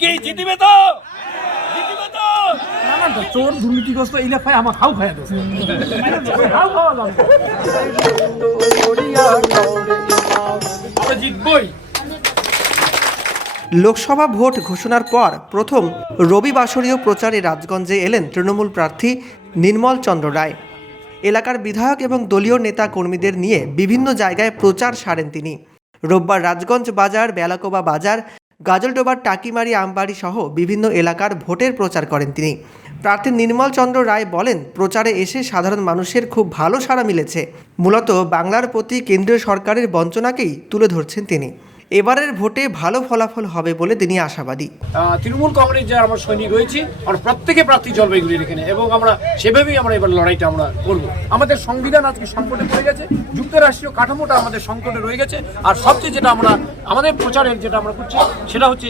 কি জিতিবে তো? জিতিবে তো? না না চোর দুর্নীতিগ্রস্ত এলাকায় আমার হাউ খাইয়া দিয়েছে হাউ খাওয়া যাবে আমরা জিতবই। লোকসভা ভোট ঘোষণার পর প্রথম রবিবাসরীয় প্রচারে রাজগঞ্জে এলেন তৃণমূল প্রার্থী নির্মল চন্দ্র রায়। এলাকার বিধায়ক এবং দলীয় নেতা কর্মীদের নিয়ে বিভিন্ন জায়গায় প্রচার সারেন তিনি। রোববার রাজগঞ্জ বাজার, বেলাকোবা বাজার, গাজলডোবার টাকিমারি, আমবাড়ি সহ বিভিন্ন এলাকার ভোটের প্রচার করেন তিনি। প্রার্থী নির্মল চন্দ্র রায় বলেন, প্রচারে এসে সাধারণ মানুষের খুব ভালো সাড়া মিলেছে। মূলত বাংলার প্রতি কেন্দ্রীয় সরকারের বঞ্চনাকেই তুলে ধরছেন তিনি। এবারের ভোটে ভালো ফলাফল হবে বলে তিনি আশাবাদী। তৃণমূল কংগ্রেস যারা আমার সৈনিক রয়েছে আমরা প্রত্যেকে প্রার্থী জলপাইগুড়ির এখানে, এবং আমরা সেভাবেই আমরা এবার লড়াইটা আমরা করব। আমাদের সংবিধান আজকে সংকটে পড়ে গেছে, যুক্তরাষ্ট্রীয় কাঠামোটা আমাদের সংকটে রয়ে গেছে। আর সবচেয়ে যেটা আমরা আমাদের প্রচারে যেটা আমরা করছি সেটা হচ্ছে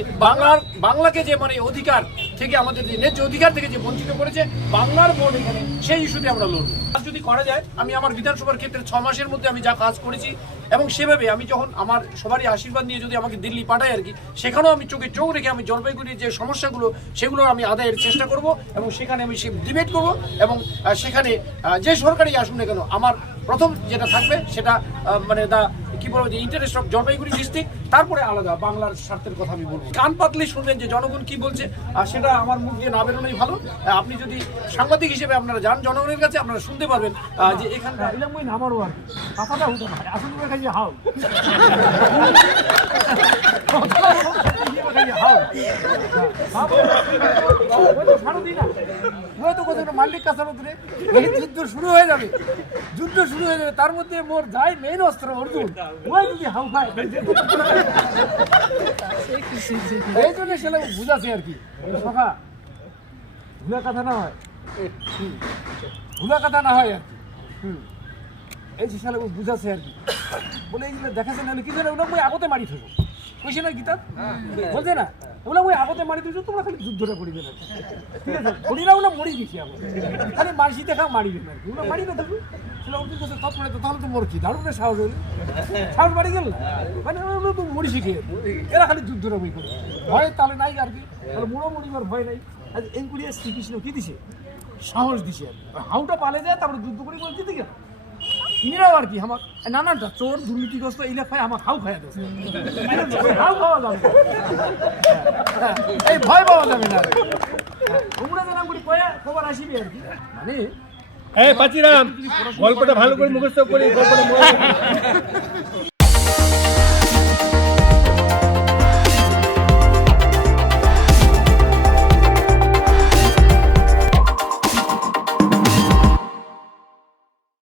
বাংলাকে যে মানে অধিকার থেকে, আমাদের যে ন্যায্য অধিকার থেকে যে বঞ্চিত করেছে বাংলার ভোট এখানে, সেই ইস্যুতে আমরা লড়ব। যদি করা যায়, আমি আমার বিধানসভার ক্ষেত্রে 6 মাসের মধ্যে আমি যা কাজ করেছি এবং সেভাবে আমি যখন আমার সবারই আশীর্বাদ নিয়ে যদি আমাকে দিল্লি পাঠায় আর কি, সেখানেও আমি চোখে চোখ রেখে আমি জলপাইগুড়ির যে সমস্যাগুলো সেগুলো আমি আদায়ের চেষ্টা করব এবং সেখানে আমি সে ডিবেট করব এবং সেখানে যে সরকারই আসুন না কেন আমার প্রথম যেটা থাকবে সেটা মানে কি বলবো যে ইন্টারেস্ট অফ জলপাইগুড়ি ডিস্ট্রিক্ট, তারপরে আলাদা বাংলার স্বার্থের কথা আমি বলবো। কান পাতলে শুনবেন যে জনগণ কি বলছে, আর সেটা আমার মুখ দিয়ে না বেরোনোই ভালো। আপনি যদি সাংবাদিক হিসেবে আপনারা যান জনগণের কাছে, আপনারা শুনতে পারবেন যে এখানটা আমারও আর কথাটা হতো না আসলে খাইয়ে হাও মাল্লিক কাছার মধ্যে যুদ্ধ শুরু হয়ে যাবে, তার মধ্যে মোর যাই মেইন অস্ত্র অর্জুন, ওই যদি হাউ খায় এই জন্য সেটা বুঝাছে আর কি। সখা ভুলা কথা না হয়, ভুলা কথা না হয় আর কি। এই যে শালা বুঝাছে আর কি, বলে এইগুলো দেখাচ্ছে না কি জানে, ওগুলো মই আগতে মারি থাকো কইছে না গীতা বলছে না, ওগুলো মই আগতে মারি দিয়েছো, তোমরা খালি যুদ্ধটা করিবে না, ঠিক আছে? করিরা ওগুলো মরি গেছি আমরা, খালি মারছি দেখা মারিবে না, ওগুলো মারিবে থাকবে। সেটা ওদের কাছে তৎপরে তো তাহলে তো মরছি, দারুণ সাহস হইলে সাহস বাড়ি গেল না, মানে ওগুলো তো মরি শিখে এরা খালি যুদ্ধটা বই করে ভয় তাহলে নাই আর কি, তাহলে মোড়ো মরিবার ভয় নাই। আজ এই কুড়িয়ে শ্রীকৃষ্ণ কি দিছে, সাহস দিছে আর হাউটা পালে যায়, তারপরে যুদ্ধ করে বলছি ঠিক আছে ইনিরাও আর কি আমার নানানটা চোর দুর্নীতিগ্রস্ত এলাকায় আমার হাউ খাইয়া দিয়েছে হাউ খাওয়া যাবে, এই ভয় পাওয়া যাবে না, তোমরা জানা করি কয়া খবর আসিবি আর কি। মানে পাচিরাম গল্পটা ভালো করে মুখস্থ করি, গল্পটা